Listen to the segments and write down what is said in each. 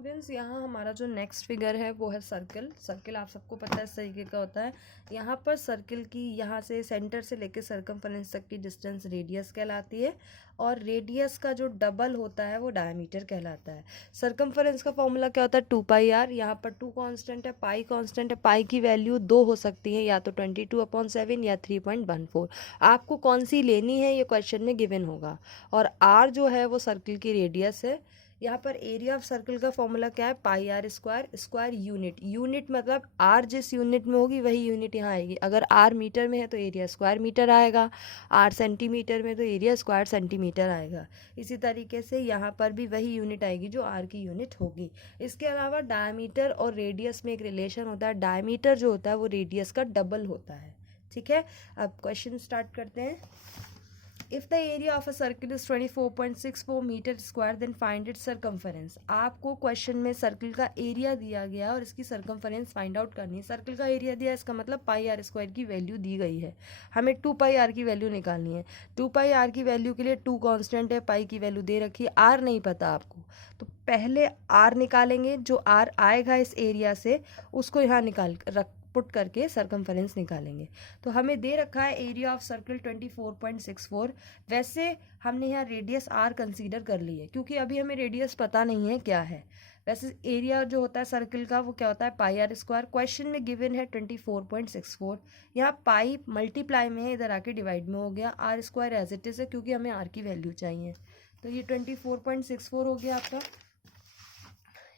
Students, यहाँ हमारा जो नेक्स्ट फिगर है वो है सर्कल। सर्कल आप सबको पता है इस तरीके का होता है। यहाँ पर सर्कल की यहाँ से सेंटर से लेकर सरकमफेरेंस तक की डिस्टेंस रेडियस कहलाती है और रेडियस का जो डबल होता है वो डायमीटर कहलाता है। सरकमफेरेंस का फॉर्मूला क्या होता है? 2πr। यहाँ पर 2 कांस्टेंट है, पाई कांस्टेंट है। पाई की वैल्यू 2 हो सकती है, या तो 22/7 या 3.14। आपको कौन सी लेनी है ये क्वेश्चन में गिवन होगा। और आर जो है वो सर्कल की रेडियस है। यहाँ पर एरिया ऑफ सर्कल का फॉर्मूला क्या है? Pi are square. Square unit, unit मतलब आर जिस यूनिट में होगी वही यूनिट यहाँ आएगी। अगर आर मीटर में है तो एरिया स्क्वायर मीटर आएगा, आर सेंटीमीटर में तो एरिया स्क्वायर सेंटीमीटर आएगा। इसी तरीके से यहाँ पर भी वही यूनिट आएगी जो आर की यूनिट होगी। इसके अलावा डायमीटर और रेडियस में एक रिलेशन होता है। डायमीटर जो होता है वो रेडियस का डबल होता है। ठीक है, अब क्वेश्चन स्टार्ट करते हैं। If the area of a circle is 24.64 metre square then find its circumference। आपको क्वेश्चन में सर्कल का एरिया दिया गया और इसकी सरकमफेरेंस फाइंड आउट करनी है। सर्कल का एरिया दिया, इसका मतलब पाई आर स्क्वायर की वैल्यू दी गई है। हमें 2πr की वैल्यू निकालनी है। 2πr की वैल्यू के लिए 2 कांस्टेंट है, पाई की वैल्यू दे रखी है, आर नहीं पता आपको, तो पहले आर निकालेंगे। जो आर आएगा इस एरिया से उसको यहाँ निकाल रख पुट करके सरकमफेरेंस निकालेंगे। तो हमें दे रखा है एरिया ऑफ सर्कल 24.64। वैसे हमने यहाँ रेडियस आर कंसीडर कर ली है क्योंकि अभी हमें रेडियस पता नहीं है क्या है। वैसे एरिया जो होता है सर्कल का वो क्या होता है? Pi are square. क्वेश्चन में गिवन है 24.64। यहाँ पाई मल्टीप्लाई में है, इधर आके डिवाइड में हो गया। R square as it is है क्योंकि हमें आर की वैल्यू चाहिए। तो ये 24.64 हो गया आपका।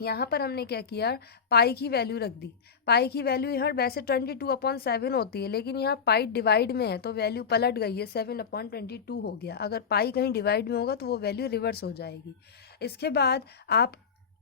यहाँ पर हमने क्या किया? पाई की वैल्यू रख दी। पाई की वैल्यू यहाँ वैसे 22/7 होती है, लेकिन यहाँ पाई डिवाइड में है तो वैल्यू पलट गई है, 7/22 हो गया। अगर पाई कहीं डिवाइड में होगा तो वो वैल्यू रिवर्स हो जाएगी। इसके बाद आप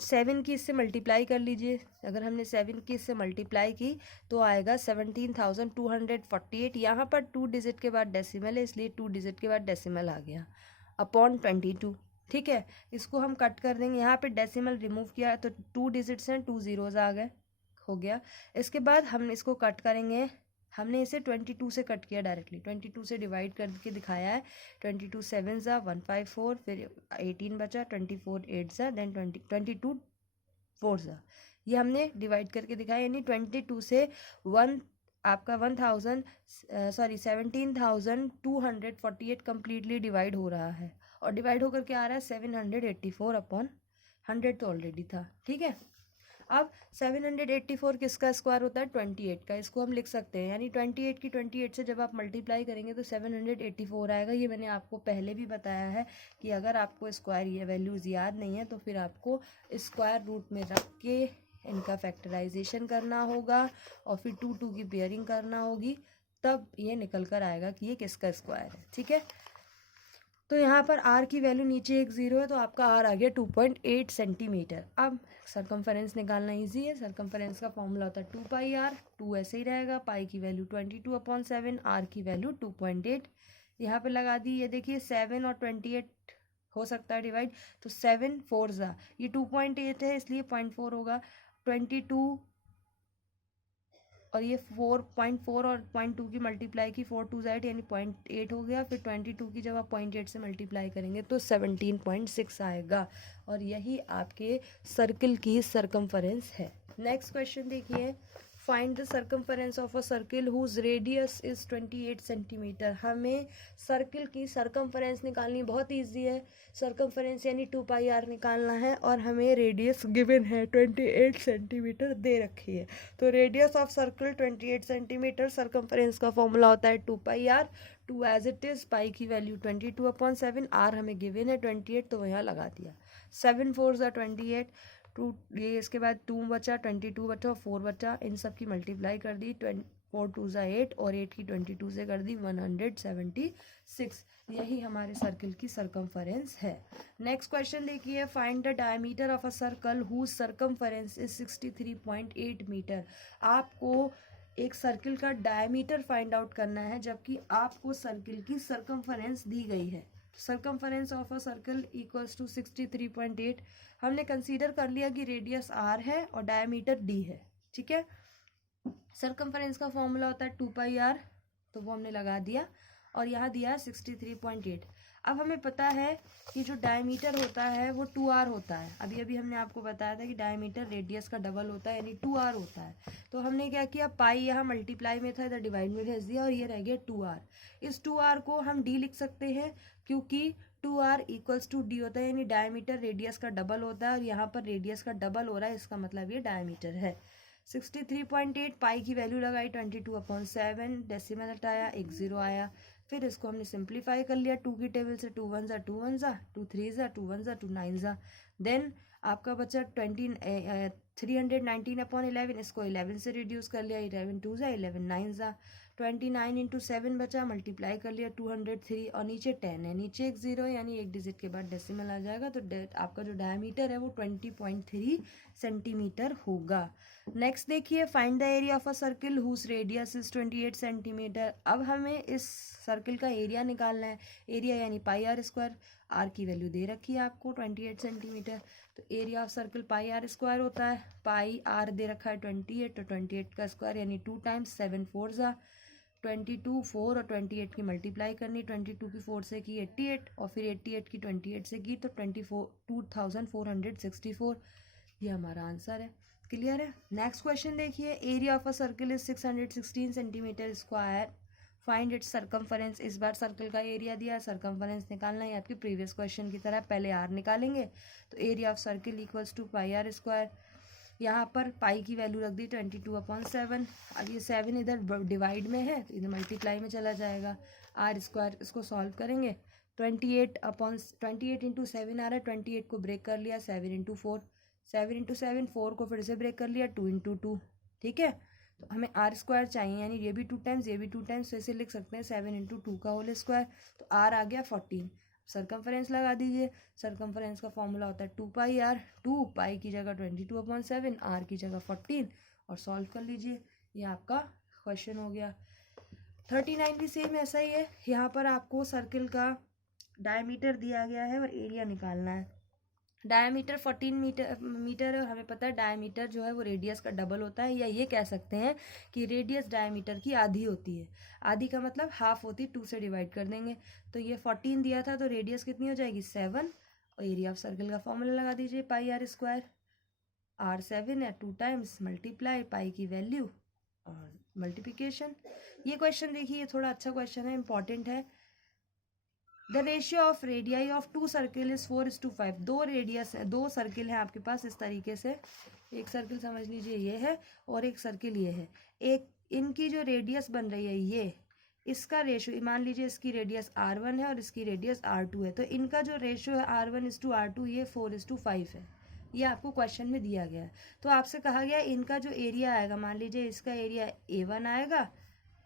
7 की इससे मल्टीप्लाई कर लीजिए। अगर हमने 7 की इससे मल्टीप्लाई की तो आएगा 17,248। यहाँ पर 2 डिजिट के बाद डेसिमल है इसलिए 2 डिजिट के बाद डेसिमल आ गया अपॉन 22। ठीक है, इसको हम कट कर देंगे। यहाँ पे डेसिमल रिमूव किया तो 2 डिजिट्स हैं, 2 ज़ीरोज़ आ गए, हो गया। इसके बाद हम इसको कट करेंगे। हमने इसे 22 से कट किया डायरेक्टली, 22 से डिवाइड करके दिखाया है। 22 7 ज़ा 154, फिर 18 बचा, 24 8 ज़ा, देन 22 4 ज़ा। ये हमने डिवाइड करके दिखाया, यानी 22 से 17,248 कम्प्लीटली डिवाइड हो रहा है और डिवाइड होकर के आ रहा है 784/100 तो ऑलरेडी था। ठीक है, अब 784 किसका स्क्वायर होता है? 28 का। इसको हम लिख सकते हैं, यानी 28 की 28 से जब आप मल्टीप्लाई करेंगे तो 784 आएगा। ये मैंने आपको पहले भी बताया है कि अगर आपको स्क्वायर ये वैल्यूज़ याद नहीं है तो फिर आपको स्क्वायर रूट में रख के इनका फैक्टराइजेशन करना होगा और फिर 2 की पेयरिंग करना होगी, तब ये निकल कर आएगा कि ये किसका स्क्वायर है। ठीक है, तो यहाँ पर r की वैल्यू नीचे एक 0 है तो आपका r आ गया 2.8 सेंटीमीटर। अब सरकमफेरेंस निकालना इजी है। सरकमफेरेंस का फॉर्मूला होता है 2πr। 2 ऐसे ही रहेगा, पाई की वैल्यू 22/7, r की वैल्यू 2.8 यहाँ पे लगा दी। ये देखिए 7 और 28 हो सकता है डिवाइड, तो 7 4 ज़ा, ये 2.8 है इसलिए 0.4 होगा। 22 और ये 4.4 और 0.2 की मल्टीप्लाई की, 4 2 8 यानी 0.8 हो गया। फिर 22 की जब आप 0.8 से मल्टीप्लाई करेंगे तो 17.6 आएगा और यही आपके सर्कल की सरकमफेरेंस है। नेक्स्ट क्वेश्चन देखिए, find the circumference of a circle whose radius is 28 centimetre. हमें सर्किल की सरकमफेरेंस निकालनी बहुत ईजी है। सरकमफेरेंस यानी 2πr निकालना है और हमें रेडियस गिवन है 28 सेंटीमीटर दे रखी है। तो radius of circle 28 centimetre, circumference का फॉर्मूला होता है 2πr। 2 एज इट इज़, पाई की वैल्यू 22/7, आर हमें गिवन है 28 तो यहाँ लगा दिया। 7 4 ज़ा 28, 2 ये इसके बाद 2 बचा, 22 बचा, 4 बचा, इन सब की मल्टीप्लाई कर दी। 4 2 ज़ा 8 और 8 की 22 से कर दी 176। यही हमारे सर्कल की सरकमफेरेंस है। नेक्स्ट क्वेश्चन देखिए, find the diameter of a circle whose circumference is 63.8 metre. आपको एक सर्किल का डायमीटर फाइंड आउट करना है जबकि आपको सर्किल की सरकमफेरेंस दी गई है। Circumference of a circle equals to 63.8। हमने कंसीडर कर लिया कि रेडियस r है और डायमीटर d है। ठीक है, सरकमफेरेंस का फॉर्मूला होता है 2πr, तो वो हमने लगा दिया और यहाँ दिया है 63.8। अब हमें पता है कि जो डायमीटर होता है वो 2r होता है। अभी अभी हमने आपको बताया था कि डायमीटर रेडियस का डबल होता है यानी 2r होता है। तो हमने क्या किया, पाई यहाँ मल्टीप्लाई में था, इधर डिवाइड में भेज दिया और ये रह गया 2r। इस 2r को हम d लिख सकते हैं क्योंकि 2r इक्वल्स टू d होता है, यानी डायमीटर रेडियस का डबल होता है और यहाँ पर रेडियस का डबल हो रहा है, इसका मतलब ये डायमीटर है। 63.8 पाई की वैल्यू लगाई 22/7, डेसिमल हटाया, एक जीरो आया। फिर इसको हमने सिंप्लीफाई कर लिया, 2 की टेबल से 2 1 ज़ा 2 1 ज़ा 2 3 ज़ा 2 1 ज़ा 2 9 ज़ा। देन आपका बचा 319/11, इसको 11 से रिड्यूस कर लिया, 11 2 ज़ा 11 9 ज़ा 29 इंटू 7 बचा, मल्टीप्लाई कर लिया 203 और नीचे 10 है, नीचे एक जीरो यानी एक डिजिट के बाद डेसिमल आ जाएगा। तो आपका जो डायमीटर है वो 20.3 सेंटीमीटर होगा। नेक्स्ट देखिए, find the area of a circle whose radius is 28 centimetre. अब हमें इस सर्किल का एरिया निकालना है। एरिया यानी पाई आर स्क्वायर, आर की वैल्यू दे रखी है आपको 28 सेंटीमीटर। तो area of circle pi are square होता है, पाई आर दे रखा है 28, तो 28 का स्क्वायर यानी 2 टाइम्स 7 4 ज़ा 22, 4 और 28 की मल्टीप्लाई करनी, 22 की 4 से की 88 और फिर 88 की 28 से की तो 2464। ये हमारा आंसर है। क्लियर है। नेक्स्ट क्वेश्चन देखिए, area of a circle is 616 centimetre square, find its circumference. इस बार सर्कल का एरिया दिया है, सर्कमफरेंस निकालना है आपके प्रीवियस क्वेश्चन की तरह, पहले आर निकालेंगे। तो area of circle equals to pi are square, यहाँ पर पाई की वैल्यू रख दी 22/7। अब ये 7 इधर डिवाइड में है तो इधर मल्टीप्लाई में चला जाएगा, आर स्क्वायर। इसको सॉल्व करेंगे, 28 इंटू 7 आ रहा है, 28 को ब्रेक कर लिया, 7 इंटू 4, 7 इंटू 7, 4 को फिर से ब्रेक कर लिया, 2 इंटू 2। ठीक है, तो हमें आर स्क्वायर चाहिए, यानी ये भी 2 टाइम्स ये भी 2 टाइम्स, तो ऐसे लिख सकते हैं 7 इंटू 2 का होल स्क्वायर। तो आर आ गया 14। सर्कमफरेंस लगा दीजिए, सर्कमफरेंस का फॉर्मूला होता है 2 पाई आर, 2 पाई की जगह 22/7, आर की जगह 14 और सॉल्व कर लीजिए। ये आपका क्वेश्चन हो गया। 39 भी सेम ऐसा ही है, यहाँ पर आपको सर्किल का डायमीटर दिया गया है और एरिया निकालना है। डायमीटर 14 मीटर है और हमें पता है डायमीटर जो है वो रेडियस का डबल होता है, या ये कह सकते हैं कि रेडियस डायमीटर की आधी होती है। आधी का मतलब हाफ होती है, 2 से डिवाइड कर देंगे। तो ये 14 दिया था तो रेडियस कितनी हो जाएगी 7, और एरिया ऑफ सर्किल का फॉर्मूला लगा दीजिए पाई आर स्क्वायर, आर 7 है, 2 टाइम्स मल्टीप्लाई पाई की वैल्यू और मल्टीप्लिकेशन। ये क्वेश्चन देखिए, थोड़ा अच्छा क्वेश्चन है, इंपॉर्टेंट है। The ratio of radii of 2 circle is 4:5। 2 radius है, 2 सर्किल है आपके पास इस तरीके से, एक सर्किल समझ लीजिए ये है और एक सर्किल ये है। एक इनकी जो रेडियस बन रही है ये, इसका रेशियो मान लीजिए इसकी रेडियस r1 है और इसकी रेडियस r2 है, तो इनका जो रेशियो है r1:r2 ये 4:5 है। ये आपको क्वेश्चन में दिया गया है। तो आपसे कहा गया इनका जो एरिया आएगा, मान लीजिए इसका एरिया a1 आएगा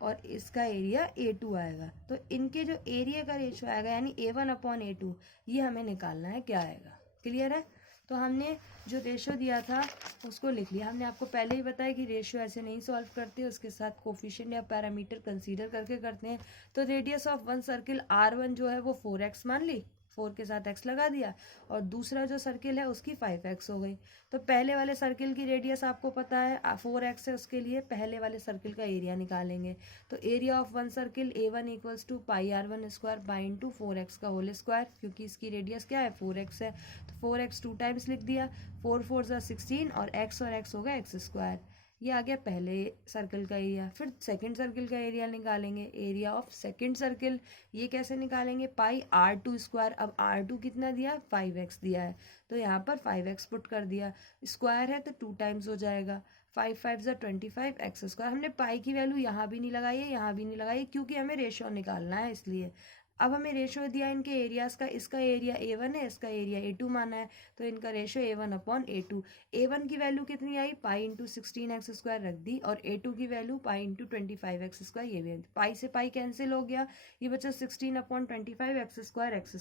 और इसका एरिया A2 आएगा, तो इनके जो एरिया का रेशियो आएगा यानी A1/A2, ये हमें निकालना है क्या आएगा। क्लियर है। तो हमने जो रेशियो दिया था उसको लिख लिया। हमने आपको पहले ही बताया कि रेशियो ऐसे नहीं सॉल्व करते, उसके साथ कोफिशिएंट या पैरामीटर कंसीडर करके करते हैं। तो radius of one circle R1 जो है वो 4x मान ली, 4 के साथ x लगा दिया, और दूसरा जो सर्किल है उसकी 5x हो गई। तो पहले वाले सर्किल की रेडियस आपको पता है 4x है, उसके लिए पहले वाले सर्किल का एरिया निकालेंगे। तो area of one circle A1 equals to pi R1 square by into 4x का होल स्क्वायर, क्योंकि इसकी रेडियस क्या है 4x है, तो 4x 2 टाइम्स लिख दिया, 4 4 ज़ा 16 और x हो गया x स्क्वायर। ये आ गया पहले सर्कल का एरिया। फिर सेकंड सर्किल का एरिया निकालेंगे, एरिया ऑफ सेकंड सर्किल। ये कैसे निकालेंगे, पाई R2 स्क्वायर। अब R2 कितना दिया 5x दिया है, तो यहाँ पर 5x पुट कर दिया, स्क्वायर है तो 2 टाइम्स हो जाएगा, 5 5 ज़ा 25 x स्क्वायर। हमने पाई की वैल्यू यहाँ भी नहीं लगाई है, यहाँ भी नहीं लगाई, क्योंकि हमें रेशियो निकालना है इसलिए। अब हमें रेशियो दिया इनके एरियाज का, इसका एरिया A1 है, इसका एरिया A2 माना है, तो इनका रेशियो A1/A2। A1 की वैल्यू कितनी आई, पाई इंटू 16x स्क्वायर रख दी, और A2 की value pi into 25x square, ये भी पाई से पाई कैंसिल हो गया, ये बचा 16/25 x स्क्वायर, एक्स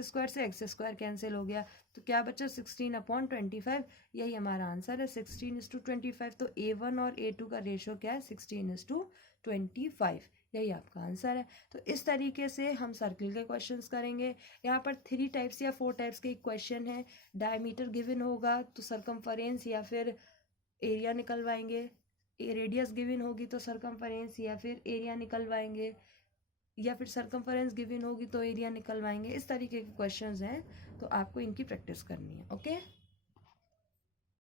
स्क्वायर से एक्स स्क्वायर कैंसिल हो गया, तो क्या बचा 16/25। यही हमारा आंसर है 16:25। तो A1 और A2 का रेशियो क्या है 16:25, यही आपका आंसर है। तो इस तरीके से हम सर्किल के क्वेश्चंस करेंगे। यहाँ पर 3 टाइप्स या 4 टाइप्स के क्वेश्चन है। डायमीटर गिवन होगा तो सर्कमफरेंस या फिर एरिया निकलवाएंगे, रेडियस गिवन होगी तो सर्कमफरेंस या फिर एरिया निकलवाएंगे, या फिर सर्कमफरेंस गिवन होगी तो एरिया निकलवाएंगे। इस तरीके के क्वेश्चंस हैं, तो आपको इनकी प्रैक्टिस करनी है। ओके।